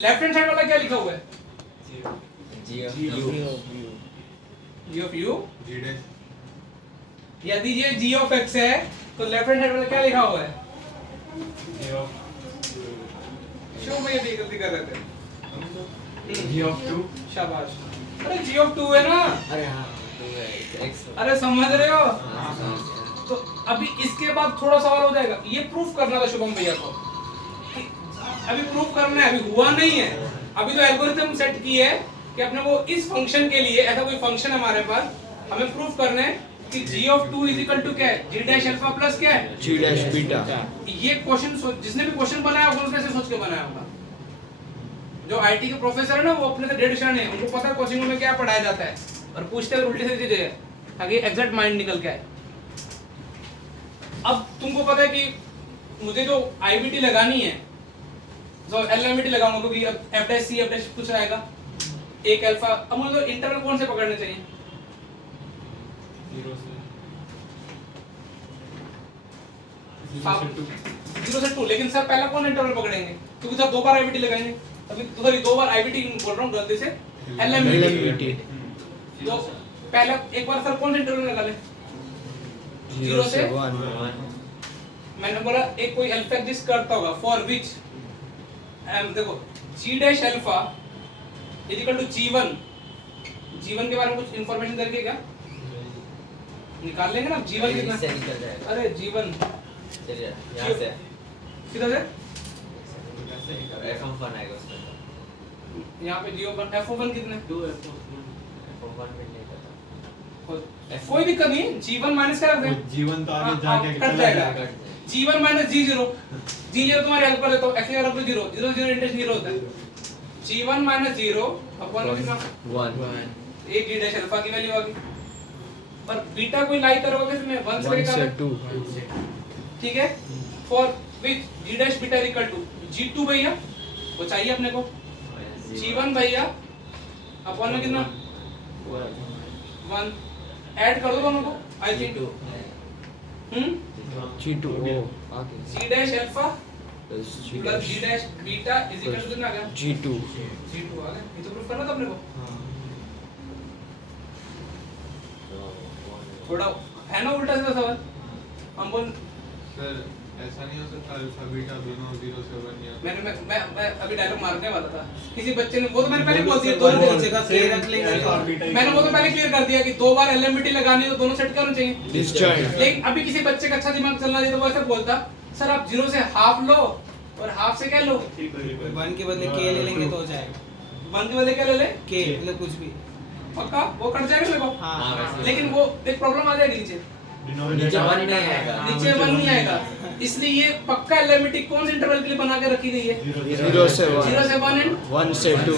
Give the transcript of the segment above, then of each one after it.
Left hand side वाला क्या लिखा हुआ है? जी ऑफ यू यदि ये g ऑफ x है तो लेफ्ट हैंड साइड वाला क्या लिखा हुआ है? क्यों मैं ये गलती कर रहे थे? g of 2 शाबाश। अरे g ऑफ 2 है ना? अरे हाँ 2 है x अरे समझ रहे हो? हाँ तो अभी इसके बाद थोड़ा सवाल हो जाएगा। ये प्रूफ करना था शुभम भैया को। अभी प्रूफ करना है, अभी हुआ नहीं है। अभी तो एल्गोरिथम सेट की है कि अपने को इस फंक्शन के लिए, ऐसा कोई फंक्शन है हमारे पास, हमें प्रूफ करना है कि g of 2 is equal to क्या है? g डैश अल्फा प्लस क्या है? g dash beta. ये क्वेश्चन जिसने भी क्वेश्चन बनाया वो कैसे सोच के बनाया होगा? जो आईटी के प्रोफेसर है ना, वो अपने से डेढ़ क्षण है, उनको पता है कोचिंग में क्या पढ़ाया जाता है और पूछते हैं उल्टी सीधी चीजें ताकि एग्जैक्ट माइंड निकल के आए। अब तुमको पता है कि मुझे जो आईबीटी लगानी है, जो एलएमबीटी लगाऊंगा क्योंकि अब F dash C F dash कुछ आएगा एक अल्फा। अब मुझे तो इंटरवल कौन से पकड़ने चाहिए? 0 से 2। लेकिन सर पहला कौन इंटरवल पकड़ेंगे? क्योंकि सर दो बार आईबीटी लगाएंगे। अभी तो सॉरी दो बार आईबीटी बोल रहा हूं गलती से, एलएमबीटी। तो पहला एक बार सर कौन सा इंटरवल लगा ले? 0 से 1। मैंने बोला एक कोई अल्फा एग्जिस्ट करता होगा फॉर विच देखो g dash alpha is equal to g1। g1 के बारे में कुछ इंफॉर्मेशन करके क्या निकाल लेंगे ना? g1 कितना से निकल जाएगा। अरे g1 चलिए यहाँ से किधर से? f1 आएगा उसमें तो यहाँ पे g1 f1 कितने? 2 f1 में नहीं पता। कोई दिक्कत नहीं, g1 माइनस क्या रख दें? जीवन तो आगे हाँ, जाके कट जाएगा। g1 माइनस g0 तुम्हारी हेल्प कर देता हूँ। x का रख दो 0 0 0 इंटरेस्ट 0 होता है। g1 माइनस 0 अपॉन कितना? 1 एक g डैश अल्फा की वैल्यू आ गई। पर बीटा कोई लाई करोगे किसमें? 1 से लेकर 2 ठीक है। For which g dash beta equal to g2 भैया वो चाहिए अपने को, g1 भैया अपॉन में कितना? 1 ऐड कर दो दोनों को। I think g2 g dash alpha plus g dash beta is equal to कितना आ गया? g2 g2 आ गया। ये तो प्रूफ करना था अपने को। थोड़ा है ना उल्टा सीधा सवाल। हम बोल सर ऐसा नहीं हो सकता अल्फा बीटा दोनों 0 से 1 या मैं अभी डायलॉग मारने वाला था। किसी बच्चे ने वो तो मैंने पहले बोल दिया, दो जगह के रख लेंगे। मैंने वो तो पहले क्लियर कर दिया कि दो बार एलएमबीटी लगानी है तो दोनों सेट करने चाहिए। डिस्जॉइंट। लेकिन अभी किसी बच्चे का अच्छा दिमाग चलना चाहिए तो वो ऐसे बोलता, सर आप 0 से हाफ लो और हाफ से क्या लो? 1 के बदले k ले लेंगे तो हो जाएगा। 1 के बदले क्या ले ले? k मतलब कुछ भी। पक्का वो कट जाएगा देखो। हाँ लेकिन वो एक प्रॉब्लम आ जाएगी नीचे, नीचे 1 नहीं आएगा। नीचे 1 नहीं आएगा। इसलिए ये पक्का एलएमबीटी कौन से इंटरवल के लिए बना के रखी गई है? 0 से 0 से 1 एंड 1 से 2।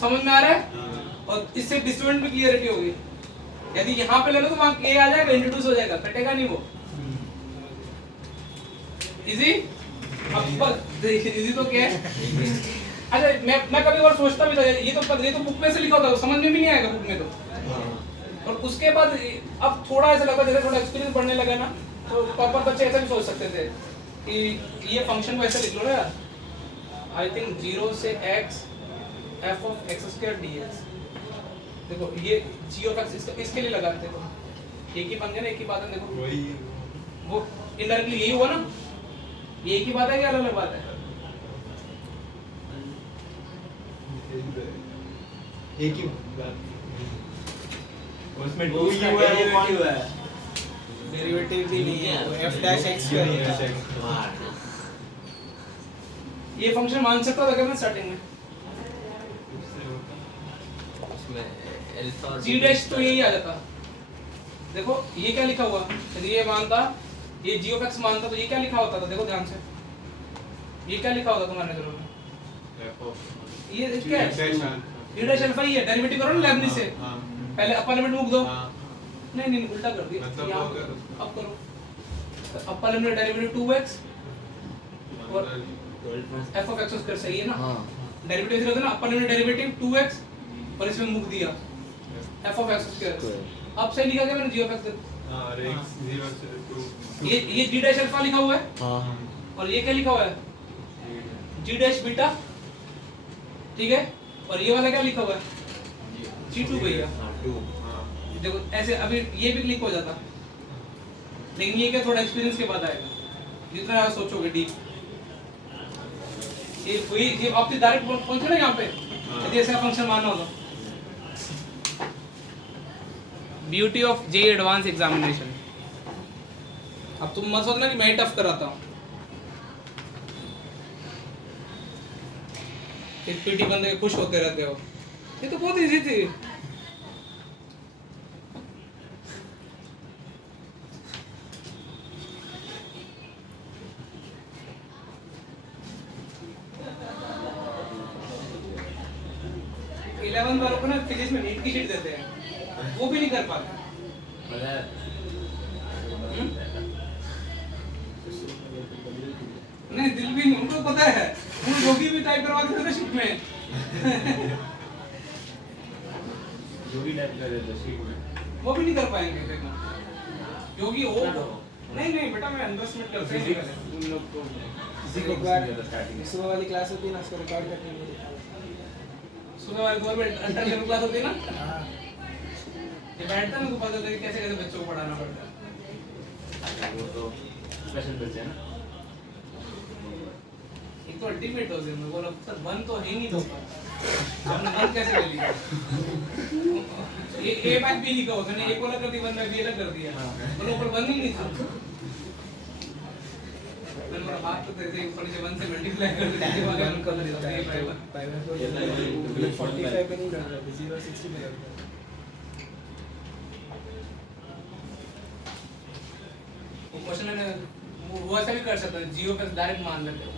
समझ में आ रहा है? और इससे डिस्टूडेंट भी क्लियरिटी होगी। यदि यहाँ पे ले लो तो वहाँ k आ जाएगा, इंट्रोड्यूस हो जाएगा, कटेगा नहीं वो। इजी? अब बस इजी तो क्या है? अच्छा मैं कभी और सोचता भी था ये तो बुक में से लिखा होता है, समझ में भी नहीं आएगा बुक में तो। और उसके बाद अब थोड़ा ऐसा लगता है जैसे थोड़ा एक्सपीरियंस बढ़ने लगा ना, तो प्रॉपर बच्चे ऐसा भी सोच सकते थे कि ये फंक्शन को ऐसे लिख लो ना यार। आई थिंक 0 से x f of x² dx। देखो ये g ऑफ x इसके लिए लगाते थे। एक ही बन गया ना, एक ही बात है। देखो वही वो इनडायरेक्टली यही हुआ ना, ये एक ही बात है क्या अलग बात है? एक ही बात उसमें 2 उसका ही हुआ है वो डेरिवेटिव है। डेरिवेटिव भी नहीं है, वो f डैश x ये का नहीं होता है है। ये फंक्शन मान सकता था क्या मैं स्टार्टिंग में? उसमें अल्फा और g डैश तो यही आ जाता। देखो ये क्या लिखा हुआ? यदि ये मानता, ये g ऑफ x मानता तो ये क्या लिखा होता था? देखो ध्यान से, ये क्या लिखा होता तुम्हारे नजरों में? ये क्या है? g डैश अल्फा ही है। डेरिवेटिव करो ना लेबनिज से, पहले अपर लिमिट मूक दो। नहीं उल्टा कर दिया। मतलब यहाँ वो करो। अब करो अपर लिमिट डेरिवेटिव 2x और f ऑफ x स्क्वायर सही है ना? हाँ डेरिवेटिव से ना अपर लिमिट डेरिवेटिव 2x और इसमें मूक दिया f ऑफ x स्क्वायर। अब सही लिखा गया मैंने g ऑफ x। हां अरे 0 से 2 ये g डैश अल्फा लिखा हुआ है हाँ और ये क्या लिखा हुआ है? g डैश बीटा ठीक है, और ये वाला क्या लिखा हुआ है G2 भैया। देखो ऐसे अभी ये भी क्लिक हो जाता, लेकिन ये क्या थोड़ा एक्सपीरियंस के बाद आएगा, जितना आप सोचोगे डीप। ये आपकी डायरेक्ट पहुंचे ना यहाँ पे, यदि ऐसा फंक्शन मानना हो तो। Beauty of J advance examination. अब तुम मत सोचना कि मैं ही टफ कराता हूँ, फिर पीटी बंदे के खुश होते रहते हो। ये तो बहुत इजी थी। इलेवन वालों को ना फिजिक्स में नीट की शीट देते हैं, वो भी नहीं कर पाते। नहीं दिल भी नहीं, उनको पता है, वो योगी भी टाइप करवा के देते शीट में। योगी टाइप कर देते शीट में, वो भी नहीं कर पाएंगे। देखना योगी हो नहीं बेटा, मैं अंडरस्टैंड करते हैं उन लोग को। सुबह वाली क्लास होती है ना, उसको रिकॉर्ड करने के लिए सुबह वाले दौर में अंडर लेवल क्लास होती है ना, ये बैठता है ना, तो पता चलता है कि कैसे कैसे बच्चों को पढ़ाना पड़ता है। वो तो स्पेशल बच्चे हैं ना। एक तो अल्टीमेट हो गया, मैं बोला सर वन तो है ही नहीं, तो हमने वन कैसे ले लिया। ये ए मैथ भी लिखा होता है, एक वाला कर दिया, वन मैथ भी अलग कर दिया, और ऊपर वन ही नहीं था। मैंने बोला बात तो तेरे ऊपर से वन से मल्टीप्लाई कर देते हैं, वाले वन कर देते हैं, 45 पे नहीं कर रहा, 060 में करता है। वो क्वेश्चन मैंने वो ऐसा भी कर सकता है, जीरो पे डायरेक्ट मान लेते हो।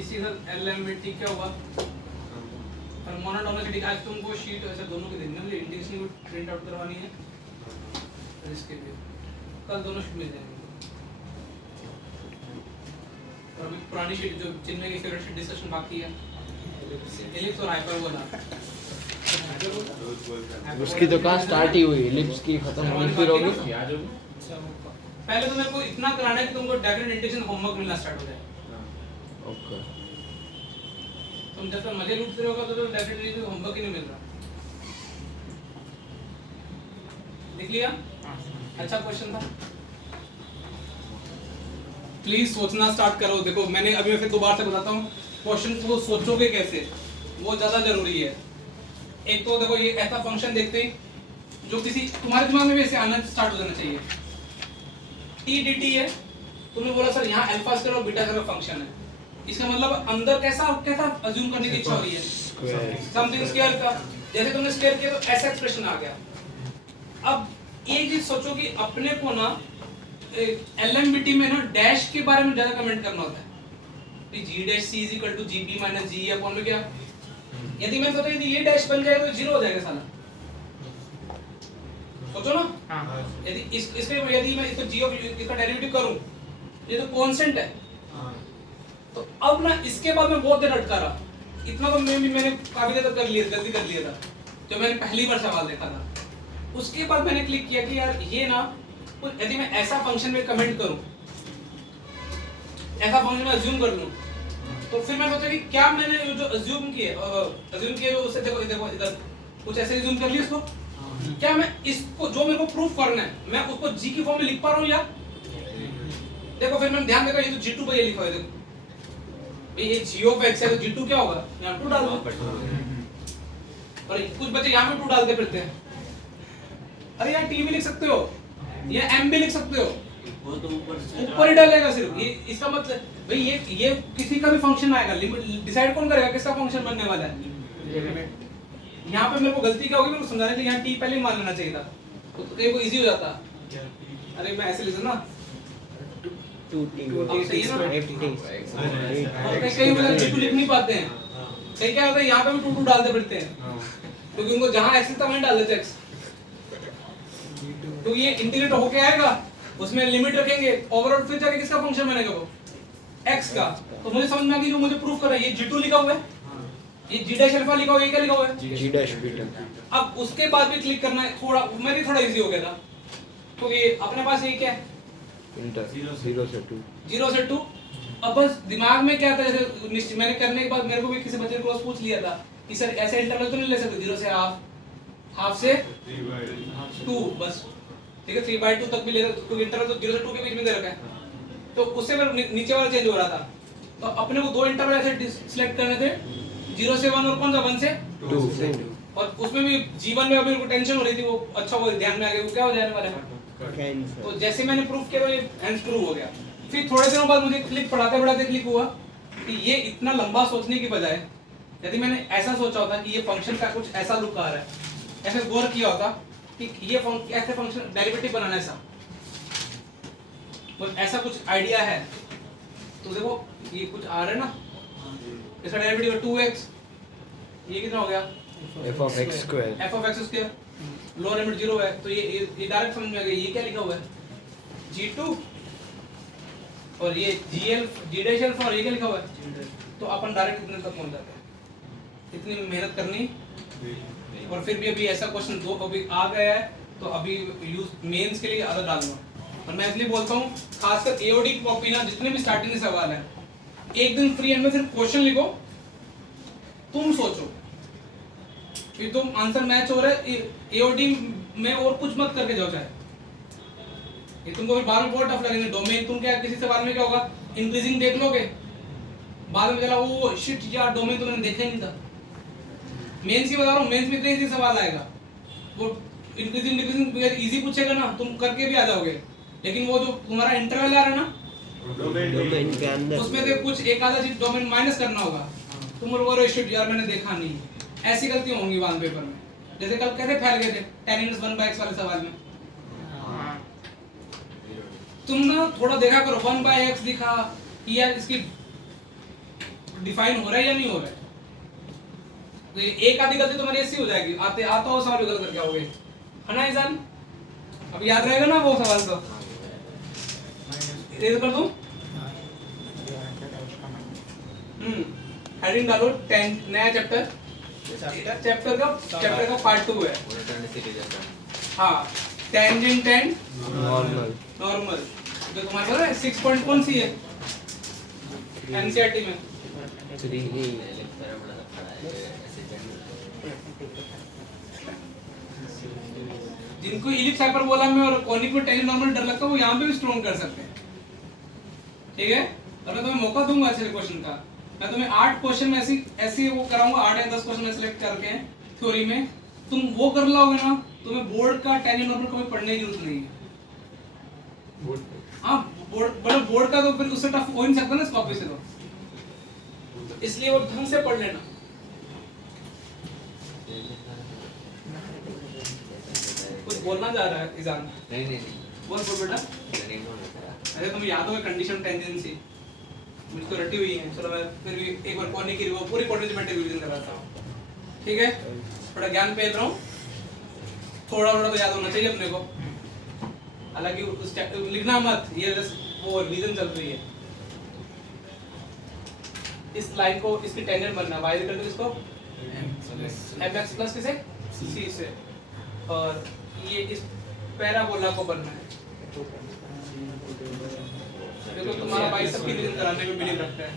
इसी तरह एलएमटी क्या हुआ, और मोनोटोनिसिटी। आज तुमको शीट ऐसे दोनों की देनी है, मुझे इंडिकेशन को प्रिंट आउट करवानी है, और इसके लिए कल दोनों शीट मिल जाएंगे। और अभी पुरानी शीट जो चिन्मय की फेवरेट शीट डिस्कशन बाकी है, एलिप्स और हाइपरबोला। उसकी तो कहाँ स्टार्ट ही हुई, एलिप्स की खत्म होनी फिर होगी। पहले तो मेरे को इतना कराना है कि तुमको डेफिनेट इंडिकेशन होमवर्क मिलना स्टार्ट हो जाए। ओके, तुम जब तक मजे लूटते रहोगे तो डेफिनेटली होमवर्क ही नहीं मिल रहा। लिख लिया? अच्छा क्वेश्चन था। प्लीज सोचना स्टार्ट करो। देखो मैंने अभी मैं फिर दोबारा से बताता हूँ, क्वेश्चन को सोचोगे कैसे वो ज्यादा जरूरी है। एक तो देखो ये ऐसा फंक्शन देखते ही जो किसी तुम्हारे दिमाग में भी ऐसे आना स्टार्ट हो जाना चाहिए। टी डी टी है, तुमने बोला सर यहाँ अल्फा स्क्वायर और बीटा स्क्वायर फंक्शन है, इसका मतलब अंदर कैसा कैसा अज्यूम करने की इच्छा हो रही है, समथिंग स्क्वायर का। जैसे तुमने स्क्वायर किया तो ऐसा एक्सप्रेशन आ गया। अब एक चीज सोचो कि अपने को ना एलएमबीटी में ना डैश के बारे में ज्यादा कमेंट करना होता है। G dash C is equal to GB minus G upon में क्या, यदि मैं सोचा यदि ये डैश बन जाएगा तो जीरो हो जाएगा साला। सोचो ना, यदि इसके यदि मैं इसको जी ऑफ इसका डेरिवेटिव करूं, ये तो कांस्टेंट है, तो अब ना इसके बाद मैं बहुत देर अटका रहा। इतना तो मैंने काफी देर तक कर लिया, जल्दी कर लिया था जब मैंने पहली बार सवाल देखा था। उसके बाद मैंने क्लिक किया कि यार ये ना, यदि मैं ऐसा फंक्शन में कमेंट करूं, ऐसा फंक्शन में अज्यूम कर लूं, तो फिर मैं सोचा कि क्या मैंने जो अज्यूम किया उससे देखो इधर कुछ ऐसे अज्यूम कर लिया इसको, क्या मैं इसको जो मेरे को प्रूफ करना है मैं उसको जी की फॉर्म में लिख पा रहा हूं या देखो। फिर मैंने ध्यान देखा ये तो g2 पे ये लिखा है, देखो ये g ऑफ x है तो g2 क्या होगा, यहां 2 डाल दो। और कुछ बच्चे यहां पे 2 डालते फिरते हैं। अरे यार t भी लिख सकते हो या m भी लिख सकते हो, वो तो ऊपर ही डालेगा सिर्फ। ये इसका मतलब भाई ये किसी का भी फंक्शन आएगा, लिमिट डिसाइड कौन करेगा किसका फंक्शन बनने वाला है। यहाँ पे मेरे को गलती क्या होगी, मेरे को समझाने के लिए यहाँ t पहले ही मान लेना चाहिए था, तो कहीं को इजी हो जाता। अरे मैं ऐसे लिखूं ना 2t और कहीं मतलब g2 लिख नहीं पाते हैं, कहीं क्या होता है यहाँ पे भी 2 डालते फिरते हैं, क्योंकि उनको जहाँ x था वहीं डाल देते x। तो ये इंटीग्रेट होके आएगा, उसमें लिमिट रखेंगे, ओवरऑल फिर जाके किसका फंक्शन बनेगा वो x का। तो मुझे समझ में आ गई जो मुझे प्रूफ करना है, ये g2 लिखा हुआ है, ये g डैश अल्फा लिखा हुआ है, ये क्या लिखा हुआ है जी डैश बीटा। अब उसके बाद भी क्लिक करना है, थोड़ा मेरे लिए थोड़ा इजी हो गया था, क्योंकि अपने पास ये क्या है इंटर 0 से 2 0 से 2। अब बस दिमाग में क्या था, जैसे मैंने करने के बाद मेरे को भी किसी बच्चे ने क्रॉस पूछ लिया था कि सर ऐसे इंटरवल तो नहीं ले सकते 0 से हाफ, हाफ से 2 बस, ठीक है 3/2 तक भी ले सकते क्योंकि इंटरवल तो 0 से 2 के बीच में दे रखा है। तो उससे फिर नीचे वाला चेंज हो रहा था, तो अपने को दो इंटरवल ऐसे सिलेक्ट करने थे 0 से 1 और कौन सा 1 से 2 और उसमें भी जीवन में अभी टेंशन हो रही थी, वो अच्छा वो ध्यान में आ गया वो क्या हो जाने वाला है। तो जैसे मैंने प्रूफ किया तो ये हैंस प्रूव हो गया। फिर थोड़े दिनों बाद मुझे क्लिक पढ़ाते पढ़ाते क्लिक हुआ कि ये इतना लंबा सोचने की बजाय यदि मैंने ऐसा सोचा होता कि ये फंक्शन का कुछ ऐसा लुक आ रहा है, ऐसे गौर किया होता कि ये ऐसे फंक्शन डेरिवेटिव बनाना ऐसा, तो ऐसा कुछ आइडिया है तो देखो ये कुछ आ रहा है ना, इसका डेरिवेटिव 2x, ये कितना हो गया f(x²) f(x²) लोअर लिमिट 0 है, तो ये डायरेक्ट समझ में आ गया ये क्या लिखा हुआ है g2 और ये gl g' और ये क्या लिखा हुआ है, तो अपन डायरेक्ट इतने तक पहुंच जाते हैं। इतनी मेहनत करनी और फिर भी अभी ऐसा क्वेश्चन दो अभी आ गया है तो अभी यूज मेंस के लिए आदत डालूंगा। और मैं इसलिए बोलता हूँ खासकर एओडी की कॉपी ना, जितने भी स्टार्टिंग के सवाल हैं एक दिन फ्री हैंड में सिर्फ क्वेश्चन लिखो, तुम सोचो कि तुम आंसर मैच हो रहा है एओडी में और कुछ मत करके जाओ चाहे ये तुमको फिर बाद में बहुत टफ लगेंगे। डोमेन तुम क्या किसी सवाल में क्या होगा इंक्रीजिंग देख लोगे, बाद में चला वो शिट यार डोमेन तो मैंने देखा ही नहीं था। मेंस की बता रहा हूँ, मेंस में इतने इजी सवाल आएगा, वो इंक्रीजिंग डिक्रीजिंग इजी पूछेगा ना तुम करके भी आ जाओगे, लेकिन वो जो तुम्हारा इंटरवल आ रहा है ना डोमेन के अंदर उसमें से कुछ एक आधा चीज डोमेन माइनस करना होगा, तुम बोलोगे शिट यार मैंने देखा नहीं। ऐसी गलतियां होंगी वन पेपर में, जैसे कल कैसे फैल गए थे tan - 1/x वाले सवाल में। तुम ना थोड़ा देखा करो 1/x दिखा कि यार इसकी डिफाइन हो रहा है या नहीं हो रहा है, तो एक आधी गलती तुम्हारी ऐसी हो जाएगी, आते आता हो सवाल गलत करके आओगे, है ना इंसान। अब याद रहेगा ना वो सवाल तो ये कर दूं हेडिंग डालो 10 नया चैप्टर का पार्ट 2 है। हाँ टेंजेंट एंड नॉर्मल जो तुम्हारे पास है 6 पॉइंट कौन सी है एनसीईआरटी में 3 जिनको इलिप्स हाइपरबोला में और कॉनिक में टेंजेंट नॉर्मल डर लगता है वो यहाँ पे भी स्ट्रॉन्ग कर सकते हैं, ठीक है। और मैं तुम्हें मौका दूंगा ऐसे क्वेश्चन का, मैं तुम्हें 8 क्वेश्चन में ऐसी वो कराऊंगा, 8 या 10 क्वेश्चन में सिलेक्ट करके थ्योरी में तुम वो कर लोगे ना, तुम्हें बोर्ड का टेंजेंट नॉर्मल कभी पढ़ने की जरूरत नहीं है। हाँ बोर्ड का तो फिर उससे टफ हो ही नहीं सकता ना इस कॉपी से, तो इसलिए वो ढंग से पढ़ लेना। कुछ बोलना जा रहा है इजान? नहीं बोल बेटा। अरे तुम याद होगा कंडीशन टेंजेंसी मुझको रटी हुई है, चलो मैं फिर भी एक बार कॉर्निक की वो पूरी क्वाड्रेटिक रिवीजन कराता हूँ, ठीक है। थोड़ा ज्ञान फैल रहा हूँ, थोड़ा थोड़ा तो याद होना चाहिए अपने को, हालांकि उस लिखना मत, ये जस्ट वो रिवीजन चल रही है। इस लाइन को इसकी टेंजेंट बनना y इक्वल टू इसको mx प्लस किसे c से, और ये इस पैराबोला को बनना है। देखो तुम्हारा भाई सबकी रिवीजन कराने में बिलीव रखता है,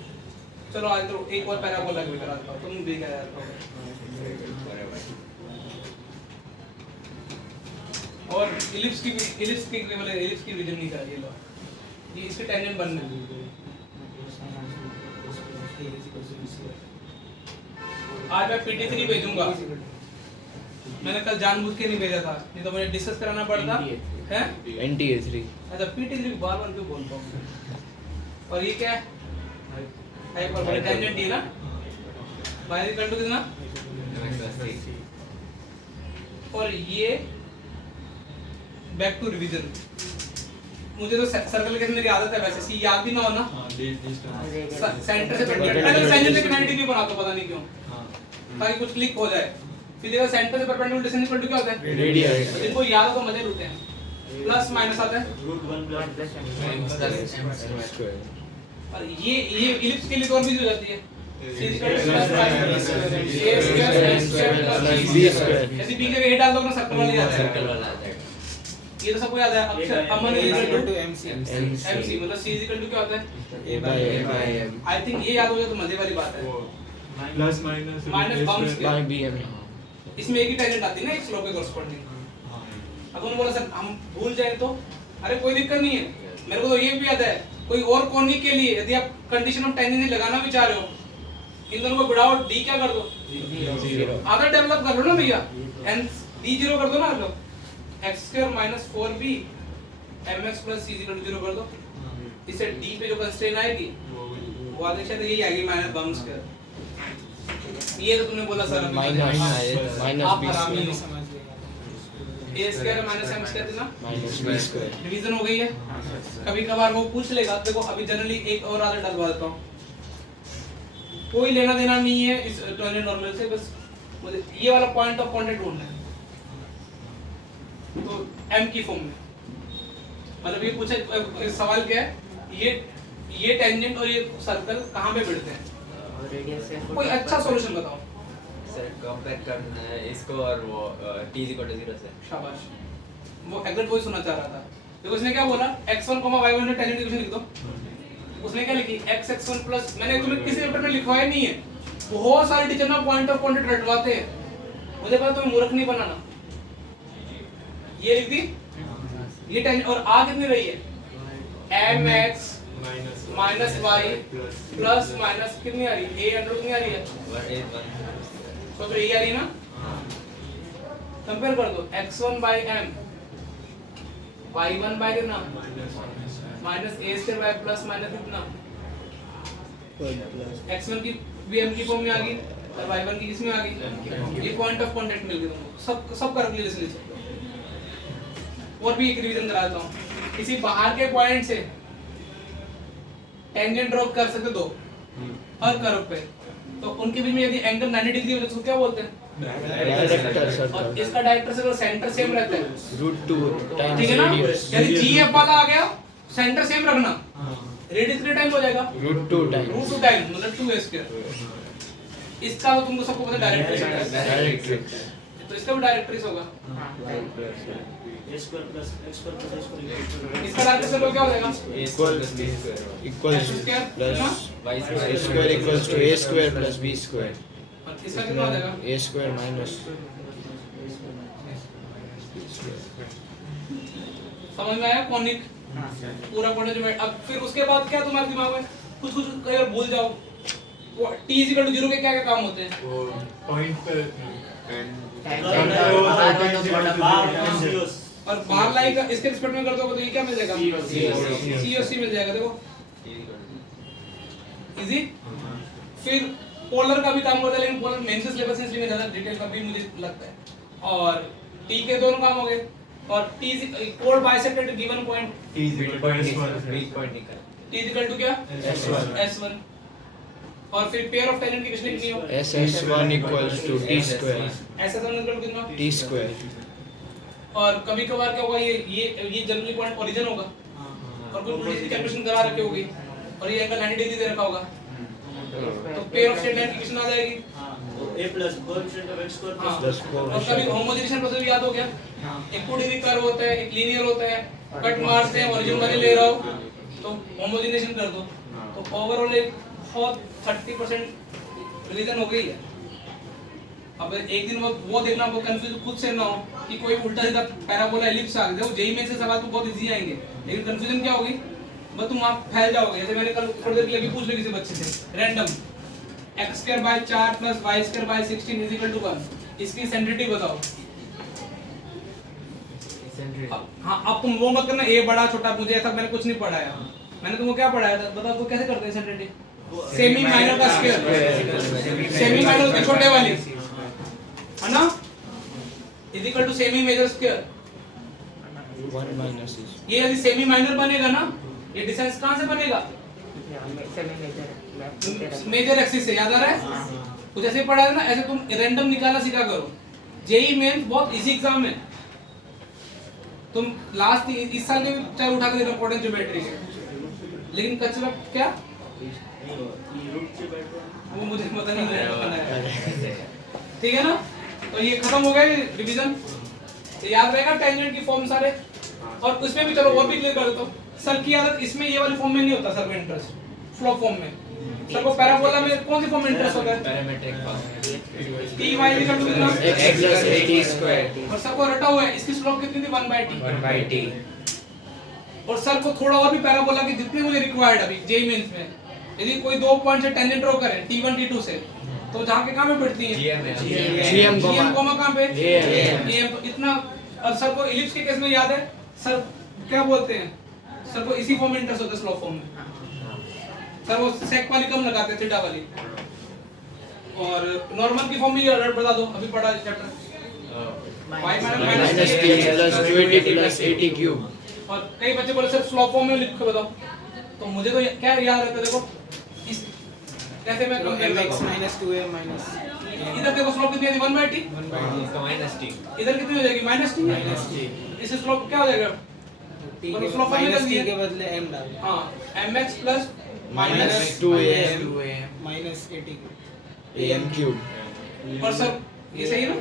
चलो आज तो एक और पैराबोला भी कराता हूं, तुम भी करा दो। और इलिप्स की रिवीजन नहीं कराइए लो, ये इसके टेंजेंट बनना है। आज मैं PT3 भेजूंगा, मैंने कल जानबूझ के नहीं भेजा था, नहीं तो मुझे डिस्कस कराना पड़ता है। NTA 3 अच्छा PT3 बार-बार क्यों बोलता हूं। और ये क्या है हाइपरबोला टेंजेंट है ना, y इक्वल टू कितना, और ये बैक टू रिवीजन। मुझे तो सर्कल के मेरी आदत है वैसे सी याद भी ना हो ना, सेंटर से परपेंडिकुलर सेंटर से 90 भी बनाता पता नहीं क्यों, ताकि कुछ क्लिक हो जाए। फिर देखो सेंटर से परपेंडिकुलर डिस्टेंस इक्वल टू क्या होता है रेडियस, जिनको याद हो तो मजे लूटे हैं। प्लस माइनस आता है और ये इलिप्स के लिए तो और भी हो जाती है यदि b के वेट डाल दो ना सर्कल वाले आता है। ये तो सबको याद है अक्षर अमन A is equal to MC MC. MC मतलब C is equal to क्या होता है A by M I think ये याद हो जाए तो मजे वाली बात है वो प्लस माइनस Minus bumps के। by BM इसमें एक ही टेंजेंट आती है ना एक स्लोप के कॉरस्पॉन्डिंग अब उन्होंने बोला सर हम भूल जाए तो अरे कोई दिक्कत नहीं है मेरे को तो ये भी याद है कोई और कोनिक के लिए यदि आप कंडीशन ऑफ टेंजेंट लगाना भी चाह रहे हो इन दोनों को बढ़ाओ d क्या कर दो 0 आधा डेवलप कर लो ना भैया n d 0 कर दो ना आप लोग x² - 4b mx + c 0 कर दो इससे d पे जो कंस्ट्रेंट आएगी वो आगे शायद यही आएगी माइनस बम्स के ये तो तुमने बोला सर minus आप B हरामी square हो समझ गया a² - m² थी ना minus B square डिवीजन हो गई है कभी कभार वो पूछ लेगा देखो अभी जनरली एक और आधा डलवा देता हूं कोई लेना देना नहीं है इस टॉयलेट नॉर्मल से बस मुझे ये वाला पॉइंट ऑफ कांटेक्ट ढूंढना है तो m की फॉर्म में मतलब ये पूछे सवाल क्या है ये टेंजेंट और ये सर्कल कहां पे भिड़ते हैं रेडियस से कोई अच्छा सॉल्यूशन बताओ सर कंपेयर करना है इसको और वो t = 0 से शाबाश वो एग्जैक्ट वही सुनना चाह रहा था देखो इसने क्या बोला x1, y1 में टेंजेंट इक्वेशन लिख दो उसने क्या लिखी x(x1) प्लस मैंने तुम्हें किसी पेपर में लिखवाया नहीं है बहुत सारे टीचर ना पॉइंट ऑफ कांटेक्ट रटवाते हैं मुझे पता तुम्हें मूर्ख नहीं बनाना ये लिख दी ये टेंजेंट और आ कितनी रही है mx minus y plus minus कितनी आ रही है a अंडर कितनी आ रही है 1 तो ये आ रही है ना कंपेयर कर दो x1 by m y1 by कितना minus a² by plus minus कितना x1 की भी m की फॉर्म में आ गई और y1 की किसमें आ गई ये पॉइंट ऑफ कांटेक्ट मिल गए तुमको सब कर लिए इसलिए और भी एक रिवीजन कराता हूं किसी बाहर के पॉइंट से टेंजेंट ड्रॉ कर सकते दो हर कर्व पे तो उनके बीच में यदि एंगल 90 डिग्री हो जाए तो क्या बोलते हैं डायरेक्टर और सर्कल इसका डायरेक्टर सर्कल सेंटर सेम रहता है √2 times ठीक है ना radius यदि जीएफ वाला आ गया सेंटर सेम रखना रेडियस कितने टाइम हो जाएगा √2 times √2 टाइम मतलब 2a² इसका तो तुमको सबको पता डायरेक्ट्रिस है डायरेक्ट्रिक्स तो इसका भी डायरेक्ट्रिस होगा इसका डायरेक्टर सर्कल क्या हो जाएगा equals plus a square equals to a square plus b square और इसका कितना हो जाएगा a square minus समझ में आया कॉनिक पूरा पढ़ने जो अब फिर उसके बाद क्या तुम्हारे दिमाग में कुछ कई बार भूल जाओ वो t = 0 के क्या क्या काम होते हैं वो पॉइंट पे और बाहर लाइन का इसके रिस्पेक्ट में कर दोगे तो ये क्या मिल जाएगा C और C मिल जाएगा देखो इजी फिर पोलर का भी काम होता है लेकिन पोलर मेन से सिलेबस है इसलिए ज्यादा डिटेल का भी मुझे लगता है और t के दोनों काम हो गए और t code bisected given point weak point निकाल t = क्या S1 s1 और फिर पेयर ऑफ टेंजेंट की किसने कितनी हो ss1 equals to t square s1 कितना t square और कभी कभार क्या होगा ये जनरली पॉइंट ओरिजिन होगा और कोई उल्टी सी कैलकुलेशन करा रखी होगी और ये एंगल 90 डिग्री दे रखा होगा तो पेयर ऑफ स्ट्रेट लाइन की किसमें आ जाएगी a plus coefficient of x square plus plus और कभी होमोजिनेशन प्रोसेस भी याद हो गया एक 2 डिग्री कर्व होता है एक लीनियर होता है कट मारते हैं ओरिजिन वाले ले रहा हो तो होमोजिनेशन कर दो तो ओवरऑल एक बहुत 30% रिवीजन हो गई है अब एक दिन वो देखना वो कंफ्यूज खुद से ना हो कि कोई उल्टा सीधा पैराबोला एलिप्स आ गया वो जेई में से सवाल तो बहुत इजी आएंगे लेकिन कंफ्यूजन क्या होगी बस तुम आप फैल जाओगे जैसे मैंने कल थोड़ी देर के लिए भी पूछ लिया किसी बच्चे से random x² by 4 plus y² by 16 is equal to 1 इसकी सेंसिटिविटी बताओ हाँ अब तुम वो मत करना a बड़ा छोटा मुझे ऐसा मैंने कुछ नहीं पढ़ाया मैंने तुमको क्या पढ़ाया था बताओ तो कैसे करते हैं सेंसिटिविटी सेमी माइनर का स्क्वायर सेमी माइनर उसके छोटे वाली है ना is equal to semi major square 1 minus is ये यदि सेमी माइनर बनेगा ना ये डिस्टेंस कहां से बनेगा मेजर एक्सिस से याद आ रहा है कुछ ऐसे पढ़ा है ना ऐसे तुम रैंडम निकालना सीखा करो जेई मेंस बहुत इजी एग्जाम है तुम लास्ट इस साल के भी चाहे उठा के देखो कोऑर्डिनेट ज्योमेट्री के लेकिन कचरा क्या वो मुझे पता नहीं है ठीक है ना तो ये खत्म हो गया रिवीजन याद रहेगा टेंजेंट की फॉर्म सारे और उसमें भी चलो और भी क्लियर कर देता हूँ। सर की आदत इसमें ये वाली फॉर्म में नहीं होता सर को इंटरेस्ट, फ्लो फॉर्म में। सर को पैराबोला में कौन सी फॉर्म में इंटरेस्ट होता है? Parametric form. T Y equal to कितना? x plus at square और सर को रटा हुआ है, इसकी स्लोप कितनी थी? 1/t। 1/t। और सर को थोड़ा और भी पैराबोला की जितनी मुझे रिक्वायर्ड अभी जेईई मेंस में, यदि कोई 2 पॉइंट से टेंजेंट ड्रॉ करे t1 t2 से, तो जहाँ के कहाँ पे पड़ती है? GM कॉमा कहाँ पे? AM। AM इतना। और सर को इलिप्स के केस में याद है सर क्या बोलते हैं? सर को इसी फॉर्म में इंटरेस्ट होता है, स्लो फॉर्म में। सर वो सेक वाली कम लगाते हैं, थीटा वाली। और नॉर्मल की फॉर्म भी बता दो, अभी पढ़ा chapter. y minus t plus 2at plus at cube। और कई बच्चे बोले सर स्लो फॉर्म में लिख के बताओ, तो मुझे तो क्या याद रहता है, देखो इस कैसे मैं कम करता mx हूं। minus 2a minus इधर देखो स्लोप कितनी है? 1/t। 1/t इसका माइनस टी। इधर कितनी हो जाएगी? -t। minus t। इससे स्लोप क्या हो जाएगा? t और के स्लोप में minus कर t दिया। के बदले m डाल दो। हाँ, mx plus minus 2am minus at am cube। और सर ये सही है ना?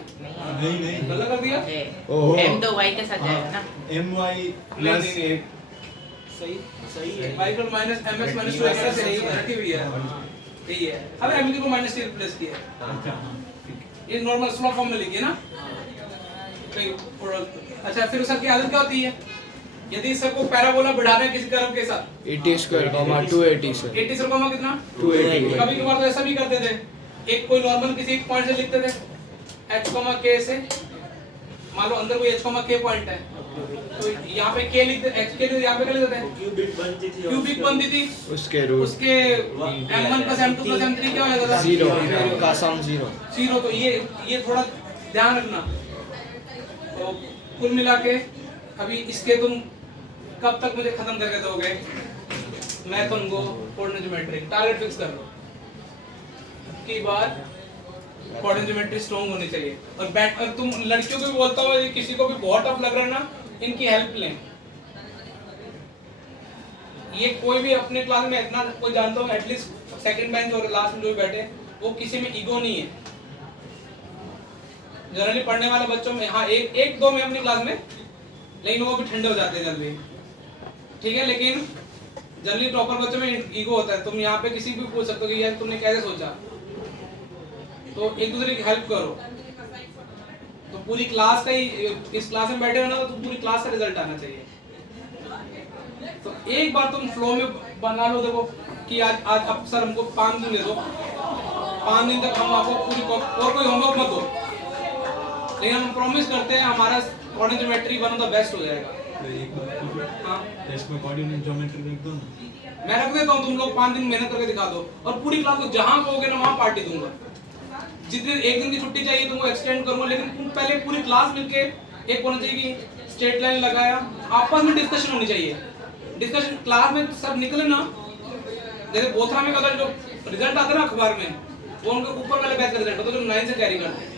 नहीं नहीं गलत कर दिया? ओहो। m तो y के साथ जाएगा ना। my प्लस plus सही सही है। y equal minus mx minus 2 सही सही है। है, रखी हुई है। सही है। अब m को माइनस t प्लस किया है। ये नॉर्मल स्लो फॉर्म में लिखिए ना। अच्छा, फिर सर की आदत क्या होती है? यदि सर को पैराबोला बढ़ाना है किसी कर्व के साथ, at square, 2at sir। 80 sir को कितना? 2at। कभी कभार तो ऐसा भी करते थे, एक कोई नॉर्मल किसी एक पॉइंट से लिखते थे h, k से। मान लो अंदर कोई h, k पॉइंट है, तो यहाँ पे k लिखते, h के लिए यहाँ पे क्या लिखते थे? क्यूबिक बनती थी। क्यूबिक बनती थी। उसके रूट उसके m1 plus m2 plus m3 क्या हो जाता था? 0 का सम 0। 0। तो ये थोड़ा ध्यान रखना। तो कुल मिला के अभी इसके तुम कब तक मुझे खत्म करके दोगे? मैथ उनको कोऑर्डिनेट ज्योमेट्री टारगेट फिक्स कर लो की बात। कोऑर्डिनेट ज्योमेट्री स्ट्रांग होनी चाहिए। और बैठ, और तुम लड़कियों को भी बोलता हो, यदि किसी को भी बहुत टफ लग रहा है ना, इनकी हेल्प लें। ये कोई भी अपने क्लास में इतना कोई जानता हूँ, एटलीस्ट सेकंड बेंच और लास्ट में जो भी बैठे, वो किसी में ईगो नहीं है। जनरली पढ़ने वाले बच्चों में हाँ एक दो में अपनी क्लास में, लेकिन वो भी ठंडे हो जाते हैं जल्दी, ठीक है। लेकिन जनरली टॉपर बच्चों में ईगो होता है। तुम यहाँ पे किसी भी पूछ सकते हो कि यार तुमने कैसे सोचा, तो एक दूसरे की हेल्प करो। तो पूरी क्लास का ही, इस क्लास में बैठे हो ना, तो पूरी क्लास का रिजल्ट आना चाहिए। तो एक बार तुम फ्लो में बना लो, देखो कि आज अब सर हमको 5 दिन दे दो, 5 दिन तक हम आपको पूरी और कोई होमवर्क मत दो, लेकिन हम प्रॉमिस करते हैं हमारा coordinate geometry one of the best हो जाएगा। हाँ, टेस्ट में कोऑर्डिनेट ज्योमेट्री लिख दो ना। मैं रख देता हूँ, तुम लोग 5 दिन मेहनत करके दिखा दो, और पूरी क्लास को जहाँ कहोगे ना वहाँ पार्टी दूंगा। जितने एक दिन की छुट्टी चाहिए तुमको एक्सटेंड करूंगा, लेकिन तुम पहले पूरी क्लास मिलके एक होना चाहिए कि स्ट्रेट लाइन लगाया, आपस में डिस्कशन होनी चाहिए। डिस्कशन क्लास में सब निकले ना, जैसे बोथरा में का जो रिजल्ट आता है ना अखबार में, वो उनके ऊपर वाले बैच का रिजल्ट होता है जो 9 से कैरी करते हैं।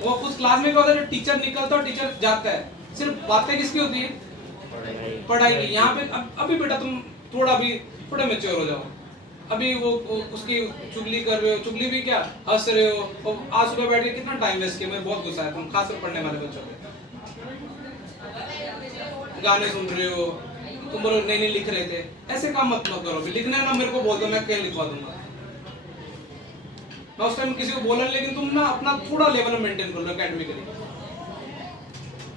वो उस क्लास में क्या होता है, जो टीचर निकलता है और टीचर जाता है, सिर्फ बातें किसकी होती है? पढ़ाई की। यहाँ पे अभी बेटा तुम थोड़ा भी थोड़ा मैच्योर हो जाओ। अभी वो उसकी चुगली कर रहे हो, चुगली भी क्या हंस रहे हो, और आज सुबह बैठ के कितना टाइम वेस्ट किया, मैं बहुत गुस्सा है तुम, खासकर पढ़ने वाले बच्चों पे। गाने सुन रहे हो, तुम बोलो नहीं लिख रहे थे, ऐसे काम मत करो। लिखना है ना मेरे को बोल दो, मैं कहीं लिखवा दूंगा। मैं उस टाइम किसी को बोला, लेकिन तुम ना अपना थोड़ा लेवल मेंटेन कर लो एकेडमिकली।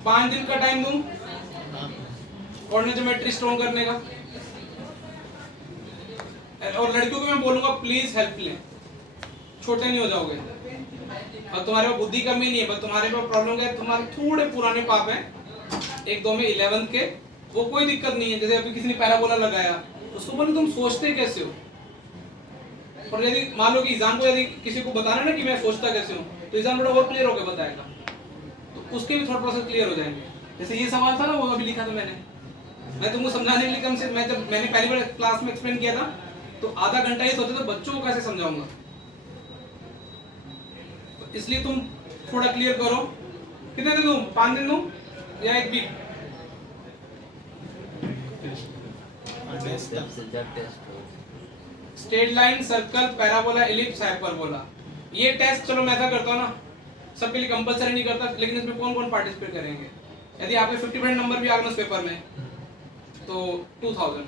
5 दिन का टाइम दूं कोऑर्डिनेट ज्योमेट्री स्ट्रॉन्ग करने का। और लड़कियों को मैं बोलूंगा प्लीज हेल्प लें, छोटे नहीं हो जाओगे। और तुम्हारे पास बुद्धि कमी नहीं है, बस तुम्हारे पास प्रॉब्लम है, तुम्हारे थोड़े पुराने पाप हैं, 1-2 में 11th के, वो कोई दिक्कत नहीं है। जैसे अभी किसी ने पैराबोला लगाया, उसको बोले तुम सोचते कैसे हो। और यदि मान लो कि एग्जाम को यदि किसी को बताना ना कि मैं सोचता कैसे हूँ, तो एग्जाम थोड़ा और क्लियर होकर बताएगा, तो उसके भी थोड़ा प्रोसेस क्लियर हो जाएंगे। जैसे ये सवाल था ना, वो अभी लिखा था मैं तुमको समझाने के लिए कम से जब मैंने पहली बार क्लास में एक्सप्लेन किया था, तो आधा घंटा ही सोचा था बच्चों को कैसे समझाऊंगा। तो इसलिए तुम थोड़ा क्लियर करो। कितने दिन दूं? 5 दिन दूं या 1 week? Straight line, circle, parabola, ellipse, hyperbola, ये टेस्ट चलो मैं ऐसा करता हूँ ना, सबके लिए कंपलसरी नहीं करता, लेकिन इसमें कौन कौन पार्टिसिपेट करेंगे? यदि आपके 50% नंबर भी आ गए उस पेपर में तो 2000,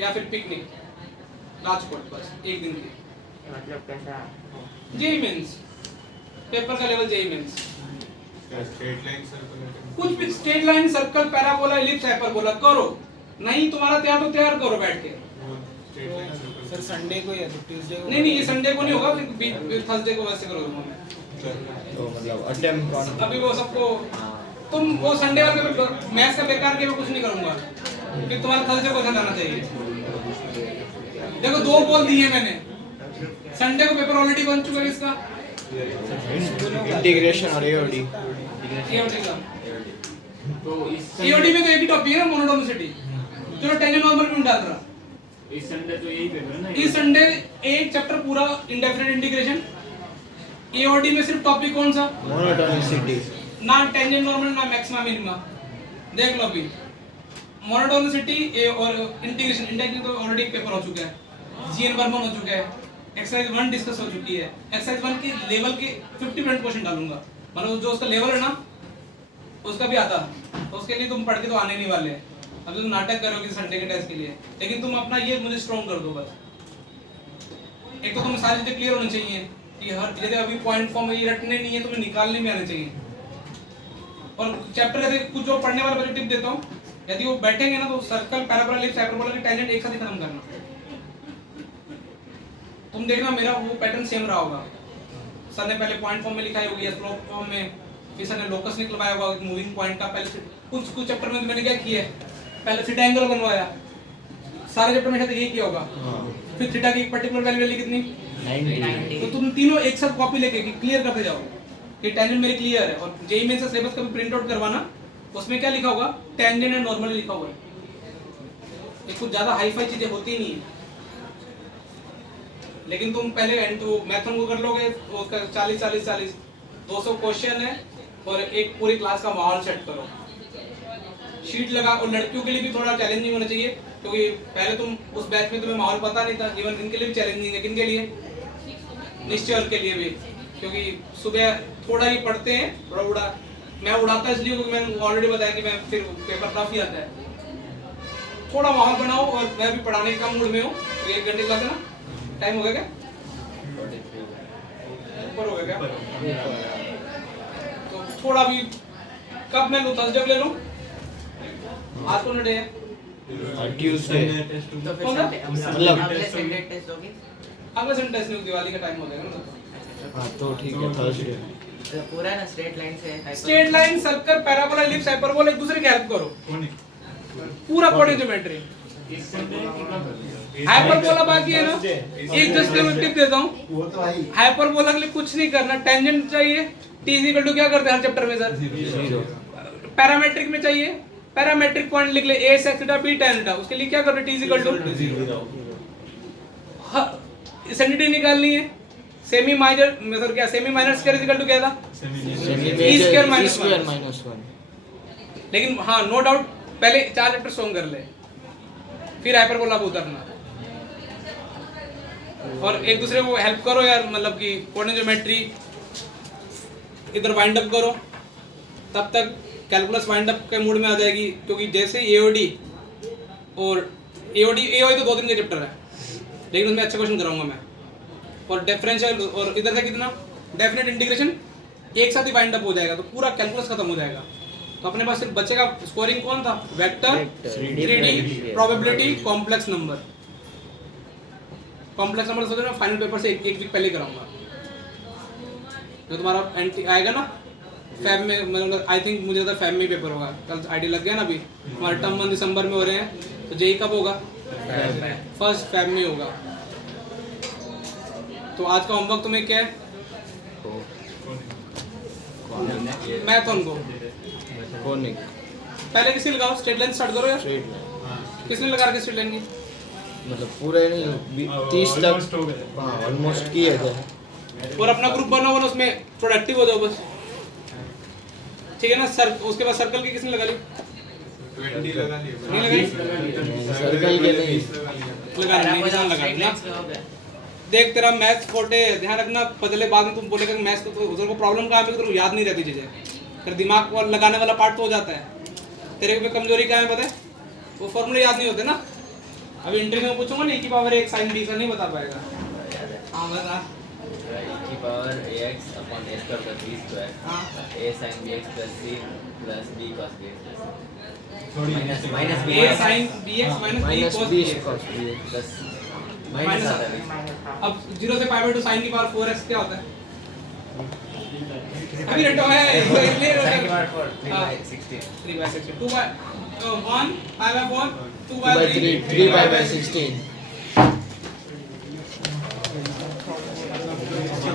या फिर पिकनिक राजकोट बस एक दिन की। मतलब कैसा? जेई मेंस पेपर का level JEE mains straight line circular कुछ भी straight line circle parabola ellipse hyperbola करो, नहीं तुम्हारा तैयार तो तैयार करो बैठ के। Straight line circular sir Sunday को या तो ट्यूसडे को? नहीं ये संडे को नहीं होगा, थर्सडे को वैसे करो तुम। तो मतलब अटेम्प्ट कौन? अभी वो सबको तुम वो संडे वाले पेपर मैथ्स का बेकार के मैं कुछ नहीं करूंगा कि तुम्हारा थर्सडे को जाना चाहिए। देखो 2 बोल दिए मैंने, संडे को पेपर ऑलरेडी बन चुका है इसका इंटीग्रेशन और एओडी। एओडी का। तो इस एओडी में तो एक ही टॉपिक है ना, मोनोटोनिसिटी। चलो टेंजेंट नॉर्मल भी डाल रहा। इस संडे तो यही पेपर है ना? इस संडे एक चैप्टर पूरा इंडेफिनिट इंटीग्रेशन। एओडी में सिर्फ टॉपिक कौन सा? मोनोटोनिसिटी। ना टेंजेंट नॉर्मल ना मैक्सिमा मिनिमा। देख लो अभी मोनोटोनिसिटी और इंटीग्रेशन। इंटीग्रेशन तो ऑलरेडी पेपर हो चुका है, जीएन बर्मन हो चुका है, एक्सरसाइज 1 डिस्कस हो चुकी है। एक्सरसाइज 1 के लेवल के 50% क्वेश्चन डालूंगा, मतलब जो उसका लेवल है ना उसका भी आता है, तो उसके लिए तुम पढ़ के तो आने नहीं वाले। अब तुम नाटक करोगे संडे के टेस्ट के लिए, लेकिन तुम अपना ये मुझे स्ट्रॉन्ग कर दो बस। एक तो तुम्हें सारी चीजें क्लियर होनी चाहिए कि हर यदि अभी पॉइंट फॉर्म ये रटने नहीं है, तुम्हें निकालने में आने चाहिए। और चैप्टर जैसे कुछ जो पढ़ने वाला बच्चे टिप देता हूँ, यदि वो बैठेंगे ना तो सर्कल पैराबोला एलिप्स हाइपरबोला के टेंजेंट एक साथ ही खत्म करना। तुम देखना मेरा वो पैटर्न सेम रहा होगा। सर ने पहले पॉइंट फॉर्म में लिखाई होगी या स्लोप फॉर्म में, फिर सर ने लोकस निकलवाया होगा मूविंग पॉइंट का। पहले कुछ चैप्टर में तो मैंने क्या किया है, पहले थीटा एंगल बनवाया, सारे चैप्टर में शायद यही किया होगा। फिर थीटा की पर्टिकुलर वैल्यू वाली कितनी 90। तो तुम तीनों एक साथ कॉपी लेके क्लियर करते जाओ कि टेंजेंट मेरे क्लियर है। और जेईई मेंस का सिलेबस का भी प्रिंट आउट करवाना, उसमें क्या लिखा होगा, टेंजेंट एंड नॉर्मल लिखा हुआ है। ये कुछ ज्यादा हाई फाई चीजें होती नहीं है। लेकिन तुम पहले तो मैथन को कर लोगे, उसका 40 200 क्वेश्चन है और एक पूरी क्लास का माहौल सेट करो। शीट लगा, और लड़कियों के लिए भी थोड़ा चैलेंजिंग होना चाहिए, क्योंकि पहले तुम उस बैच में तुम्हें माहौल पता नहीं था। इवन इनके लिए भी चैलेंजिंग है। किनके लिए? निश्चय के लिए भी, क्योंकि सुबह थोड़ा ही पढ़ते हैं, थोड़ा उड़ा मैं उड़ाता इसलिए क्योंकि मैंने ऑलरेडी बताया कि मैं फिर पेपर टफ ही आता है। थोड़ा माहौल बनाओ, और मैं भी पढ़ाने का मूड में हूँ। 1 घंटे क्लास है ना, टाइम हो गया क्या? ऊपर हो गया क्या? तो थोड़ा भी कब मैं लूँ, थर्सडे को ले लूँ? आज कौन डे है? ट्यूसडे। तो फिर कौन सा? मतलब अगले संडे टेस्ट होगी? अगले संडे टेस्ट नहीं, दिवाली का टाइम हो जाएगा ना। हाँ तो ठीक है थर्सडे। तो पूरा ना स्ट्रेट लाइन से straight line circle parabola ellipse hyperbola एक दूसरे की हेल्प करो, पूरा कोऑर्डिनेट ज्योमेट्री। इस संडे हाइपरबोला बाकी है ना, एक जस्ट मैं टिप देता हूँ। वो तो आई हाइपरबोला के लिए कुछ नहीं करना, टेंजेंट चाहिए। टी इज इक्वल टू क्या करते हैं हर चैप्टर में सर? 0। पैरामेट्रिक में चाहिए, पैरामेट्रिक पॉइंट लिख ले, a sec theta b tan theta. उसके लिए क्या करना, t is equal to 0। Eccentricity निकालनी है। सेमी माइनर मतलब क्या, semi minor square is equal to क्या था? Semi square major minus -1। लेकिन हाँ नो डाउट पहले 4 चैप्टर सॉल्व कर ले, फिर हाइपरबोला पे उतरना। और एक दूसरे को हेल्प करो यार, मतलब कि कोऑर्डिनेट ज्योमेट्री इधर वाइंड अप करो, तब तक कैलकुलस वाइंड अप के मूड में आ जाएगी। क्योंकि जैसे एओडी और एओडी तो 2 दिन के चैप्टर है, लेकिन उसमें अच्छे क्वेश्चन कराऊंगा मैं। और डिफरेंशियल और इधर से कितना डेफिनेट इंटीग्रेशन एक साथ ही वाइंड अप हो जाएगा, तो पूरा कैलकुलस खत्म हो जाएगा। तो अपने पास सिर्फ बचेगा स्कोरिंग कौन था, vector, 3D, probability, complex number. Complex number सोचो ना, फाइनल पेपर से एक वीक पहले कराऊंगा। जो तुम्हारा एंटी आएगा ना फैब में, मतलब आई थिंक मुझे लगता है फैब में पेपर होगा। कल आईडी लग गया ना, अभी हमारे टर्म 1 दिसंबर में हो रहे हैं, तो जेई कब होगा? फर्स्ट फैब में होगा। तो आज का होमवर्क तुम्हें क्या है? मैथन को कोनिक पहले किसी लगाओ, स्ट्रेट लाइन स्टार्ट करो यार। स्ट्रेट लाइन किसने लगा रखी स्ट्रेट लाइन की? मतलब पूरा ही नहीं 30 तक। हाँ ऑलमोस्ट किया था। और अपना ग्रुप बनाओ ना, उसमें प्रोडक्टिव हो जाओ बस, ठीक है ना सर? उसके बाद सर्कल की किसने लगा ली? 20 लगा लिए नहीं लगाई? सर्कल के नहीं लगा नहीं, निशान लगा दिया। देख तेरा मैथ्स फोटे, ध्यान रखना, पहले बाद में तुम बोलेगा कि मैथ्स को तो उधर को प्रॉब्लम कहाँ पे, तो याद नहीं रहती चीजें। फिर दिमाग को लगाने वाला पार्ट तो हो जाता है। तेरे पे कमजोरी क्या है पता है? वो फॉर्मूले याद नहीं होते ना। अभी इंटरव्यू में पूछूंगा नहीं कि पावर एक साइन बी का नहीं बता पाएगा। हाँ बता। e की power ax upon a square plus b square हाँ a sin bx plus c plus b cos bx थोड़ी minus b a sin bx minus b minus cos B bx cos B plus Minus minus आता आता है अब 0 से pi by 2 sin की power 4x क्या होता है? अभी रटो है इसलिए sin की पावर 4 3 हाँ। by 16 3 by 16 2 by 1 5 by 4 2 2 by by 3 3 3 by 16